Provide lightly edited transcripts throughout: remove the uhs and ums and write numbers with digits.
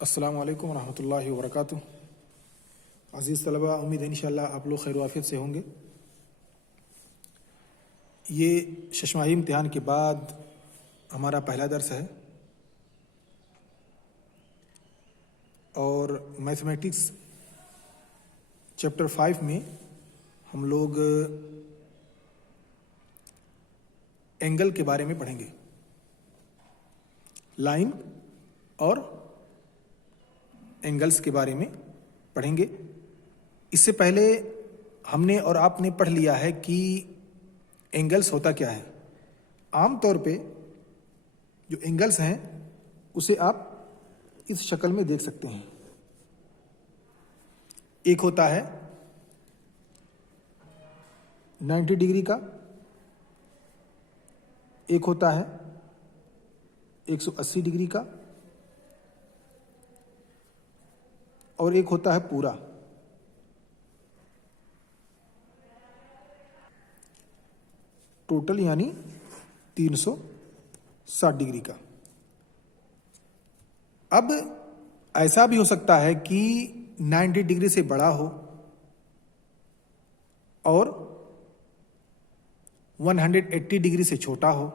अस्सलामु अलैकुम रहमतुल्लाहि व बरकातुहू। अज़ीज़ तलबा, उम्मीद है इंशाअल्लाह आप लोग खैर वाफियत से होंगे। ये शशमाही इम्तिहान के बाद हमारा पहला दर्स है और मैथमेटिक्स चैप्टर 5 में हम लोग एंगल के बारे में पढ़ेंगे, लाइन और एंगल्स के बारे में पढ़ेंगे। इससे पहले हमने और आपने पढ़ लिया है कि एंगल्स होता क्या है। आम तौर पे जो एंगल्स हैं उसे आप इस शक्ल में देख सकते हैं। एक होता है 90 डिग्री का, एक होता है 180 डिग्री का और एक होता है पूरा। टोटल यानी 360 डिग्री का। अब ऐसा भी हो सकता है कि 90 डिग्री से बड़ा हो और 180 डिग्री से छोटा हो।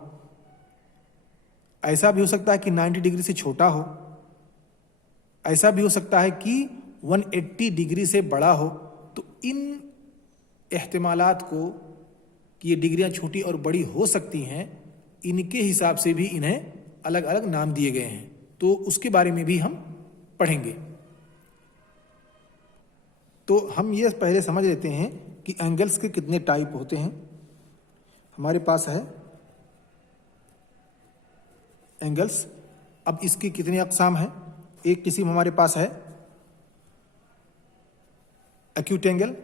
ऐसा भी हो सकता है कि 90 डिग्री से छोटा हो। ऐसा भी हो सकता है कि 180 डिग्री से बड़ा हो। तो इन एहतिमालात को कि ये डिग्रियां छोटी और बड़ी हो सकती हैं, इनके हिसाब से भी इन्हें अलग अलग नाम दिए गए हैं, तो उसके बारे में भी हम पढ़ेंगे। तो हम ये पहले समझ लेते हैं कि एंगल्स के कितने टाइप होते हैं। हमारे पास है एंगल्स। अब इसकी कितनी अक़साम हैं। एक किस्म हमारे पास है एक्यूट एंगल,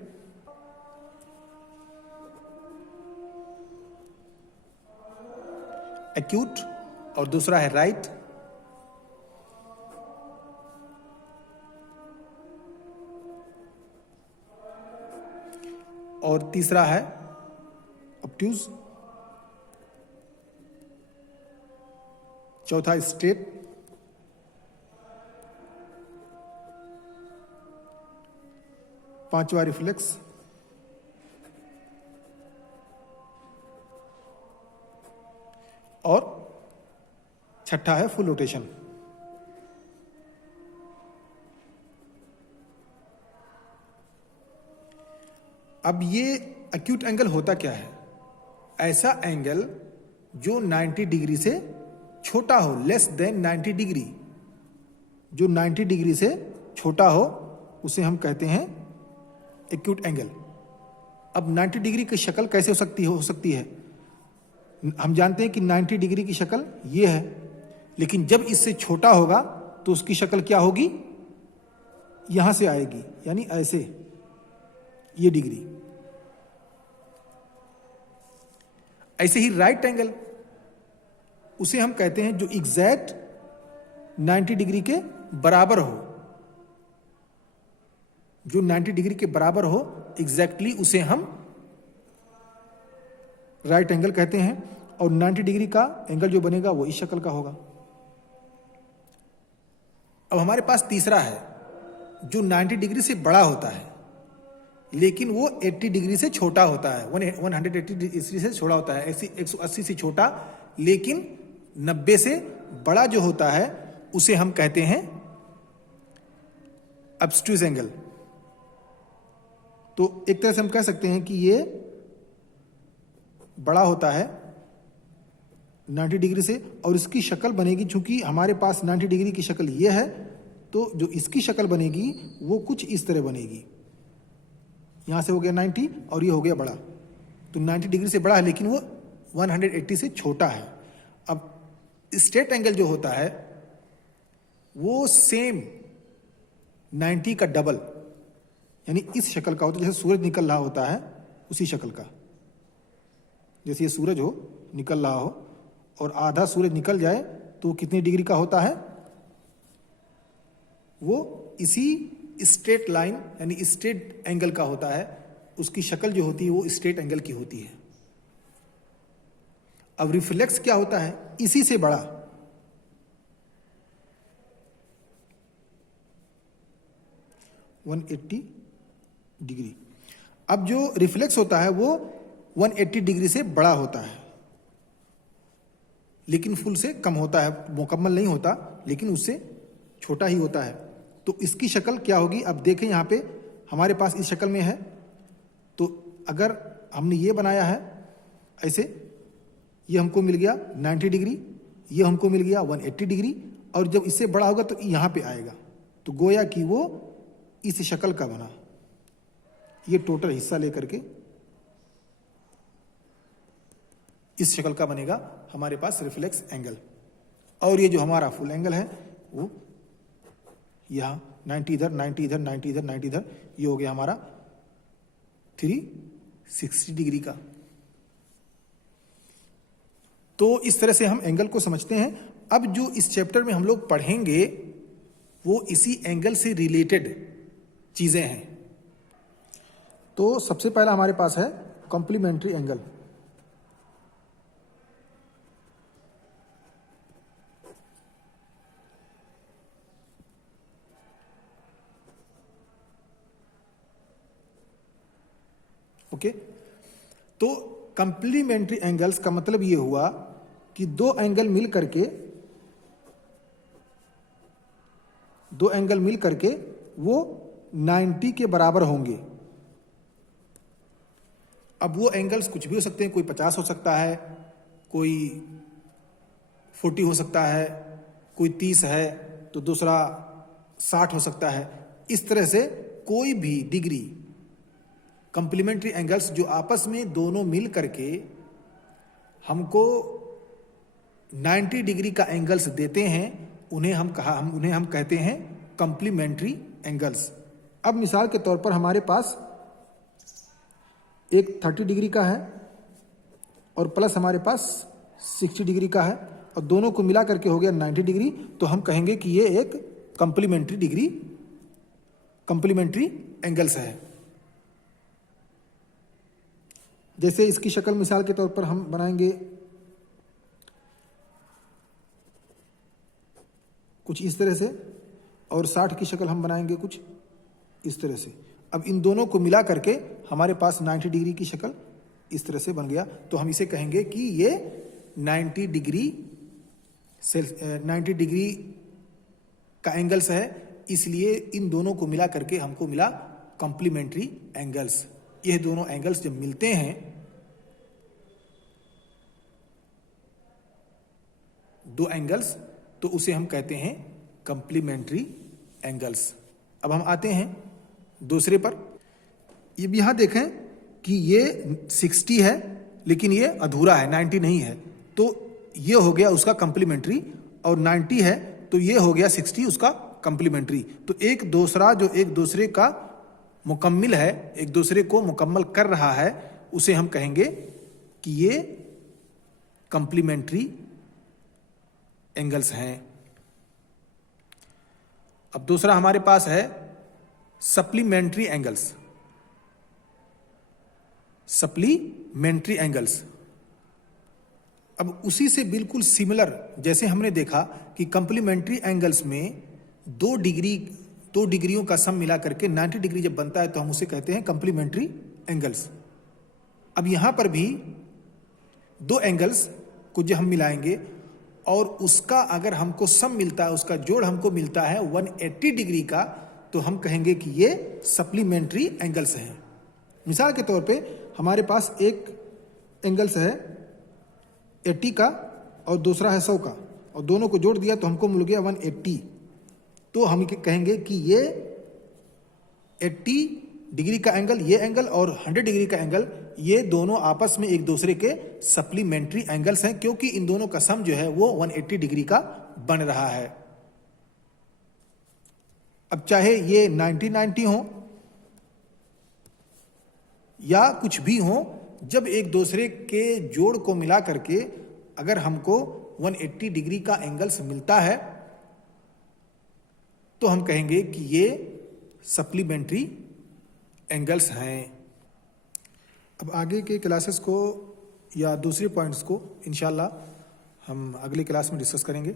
एक्यूट, और दूसरा है राइट, और तीसरा है ऑब्ट्यूज, चौथा स्ट्रेट, पांचवा रिफ्लेक्स, और छठा है फुल रोटेशन। अब ये एक्यूट एंगल होता क्या है। ऐसा एंगल जो 90 डिग्री से छोटा हो, लेस देन 90 डिग्री, जो 90 डिग्री से छोटा हो उसे हम कहते हैं एक्यूट एंगल। अब 90 डिग्री की शक्ल कैसे हो सकती है। हम जानते हैं कि 90 डिग्री की शक्ल ये है, लेकिन जब इससे छोटा होगा तो उसकी शक्ल क्या होगी, यहां से आएगी, यानी ऐसे, ये डिग्री। ऐसे ही राइट एंगल, उसे हम कहते हैं जो एग्जैक्ट 90 डिग्री के बराबर हो, जो 90 डिग्री के बराबर हो एग्जैक्टली, उसे हम राइट एंगल कहते हैं। और 90 डिग्री का एंगल जो बनेगा वो इस शक्ल का होगा। अब हमारे पास तीसरा है जो 90 डिग्री से बड़ा होता है, लेकिन वो 80 डिग्री से छोटा होता है, 180 डिग्री से छोटा होता है, 180 से छोटा, लेकिन 90 से बड़ा जो होता है उसे हम कहते हैं ऑब्ट्यूज एंगल। तो एक तरह से हम कह सकते हैं कि ये बड़ा होता है 90 डिग्री से, और इसकी शक्ल बनेगी, चूंकि हमारे पास 90 डिग्री की शक्ल ये है, तो जो इसकी शक्ल बनेगी वो कुछ इस तरह बनेगी। यहां से हो गया 90 और ये हो गया बड़ा, तो 90 डिग्री से बड़ा है लेकिन वो 180 से छोटा है। अब स्ट्रेट एंगल जो होता है वो सेम 90 का डबल, यानी इस शक्ल का होता है, जैसे सूरज निकल रहा होता है उसी शक्ल का। जैसे ये सूरज हो, निकल रहा हो, और आधा सूरज निकल जाए तो कितनी डिग्री का होता है, वो इसी स्ट्रेट लाइन यानी स्ट्रेट एंगल का होता है। उसकी शक्ल जो होती है वो स्ट्रेट एंगल की होती है। अब रिफ्लेक्स क्या होता है, इसी से बड़ा, 180 डिग्री। अब जो रिफ्लेक्स होता है वो 180 डिग्री से बड़ा होता है, लेकिन फुल से कम होता है, मुकम्मल नहीं होता, लेकिन उससे छोटा ही होता है। तो इसकी शक्ल क्या होगी? अब देखें यहाँ पे हमारे पास इस शक्ल में है, तो अगर हमने ये बनाया है ऐसे, ये हमको मिल गया 90 डिग्री, ये हमको मिल गया 180 डिग्री, और जब इससे बड़ा होगा तो यहाँ पे आएगा, तो गोया कि वो इस शक्ल का बना। ये टोटल हिस्सा लेकर के इस शक्ल का बनेगा हमारे पास रिफ्लेक्स एंगल। और ये जो हमारा फुल एंगल है वो यहाँ 90 इधर, 90 इधर, 90 इधर, 90 इधर, ये हो गया हमारा 360 डिग्री का। तो इस तरह से हम एंगल को समझते हैं। अब जो इस चैप्टर में हम लोग पढ़ेंगे वो इसी एंगल से रिलेटेड चीजें हैं। तो सबसे पहला हमारे पास है कॉम्प्लीमेंट्री एंगल। ओके, तो कंप्लीमेंट्री एंगल्स का मतलब ये हुआ कि दो एंगल मिल करके वो 90 के बराबर होंगे। अब वो एंगल्स कुछ भी हो सकते हैं, कोई 50 हो सकता है, कोई 40 हो सकता है, कोई 30 है, तो दूसरा 60 हो सकता है। इस तरह से कोई भी डिग्री कंप्लीमेंट्री एंगल्स जो आपस में दोनों मिल करके हमको 90 डिग्री का एंगल्स देते हैं, उन्हें हम कहते हैं कंप्लीमेंट्री एंगल्स। अब मिसाल के तौर पर हमारे पास एक 30 डिग्री का है और प्लस हमारे पास 60 डिग्री का है, और दोनों को मिला करके हो गया 90 डिग्री, तो हम कहेंगे कि ये एक कंप्लीमेंट्री एंगल्स है। जैसे इसकी शक्ल मिसाल के तौर पर हम बनाएंगे कुछ इस तरह से, और 60 की शक्ल हम बनाएंगे कुछ इस तरह से। अब इन दोनों को मिला करके हमारे पास 90 डिग्री की शक्ल इस तरह से बन गया, तो हम इसे कहेंगे कि ये 90 डिग्री का एंगल्स है, इसलिए इन दोनों को मिला करके हमको मिला कॉम्प्लीमेंट्री एंगल्स। ये दोनों एंगल्स जब मिलते हैं, दो एंगल्स, तो उसे हम कहते हैं कंप्लीमेंट्री एंगल्स। अब हम आते हैं दूसरे पर। ये भी यहां देखें कि ये 60 है लेकिन ये अधूरा है, 90 नहीं है, तो ये हो गया उसका कंप्लीमेंट्री, और 90 है तो ये हो गया 60 उसका कंप्लीमेंट्री। तो एक दूसरा जो एक दूसरे का मुकम्मिल है, एक दूसरे को मुकम्मल कर रहा है, उसे हम कहेंगे कि ये कंप्लीमेंट्री एंगल्स हैं। अब दूसरा हमारे पास है सप्लीमेंट्री एंगल्स। सप्लीमेंट्री एंगल्स अब उसी से बिल्कुल सिमिलर, जैसे हमने देखा कि कंप्लीमेंट्री एंगल्स में दो डिग्रियों का सम मिला करके 90 डिग्री जब बनता है तो हम उसे कहते हैं कंप्लीमेंट्री एंगल्स। अब यहां पर भी दो एंगल्स को जब हम मिलाएंगे और उसका अगर हमको सम मिलता है, उसका जोड़ हमको मिलता है 180 डिग्री का, तो हम कहेंगे कि ये सप्लीमेंट्री एंगल्स हैं। मिसाल के तौर पे हमारे पास एक एंगल्स है 80 का और दूसरा है 100 का, और दोनों को जोड़ दिया तो हमको मिल गया 180। तो हम कहेंगे कि ये 80 डिग्री का एंगल, ये एंगल, और 100 डिग्री का एंगल, ये दोनों आपस में एक दूसरे के सप्लीमेंट्री एंगल्स हैं, क्योंकि इन दोनों का सम जो है वो 180 डिग्री का बन रहा है। अब चाहे ये 90-90 हो या कुछ भी हो, जब एक दूसरे के जोड़ को मिला करके अगर हमको 180 डिग्री का एंगल्स मिलता है तो हम कहेंगे कि ये सप्लीमेंट्री एंगल्स हैं। अब आगे के क्लासेस को या दूसरे पॉइंट्स को इंशाल्लाह हम अगली क्लास में डिस्कस करेंगे।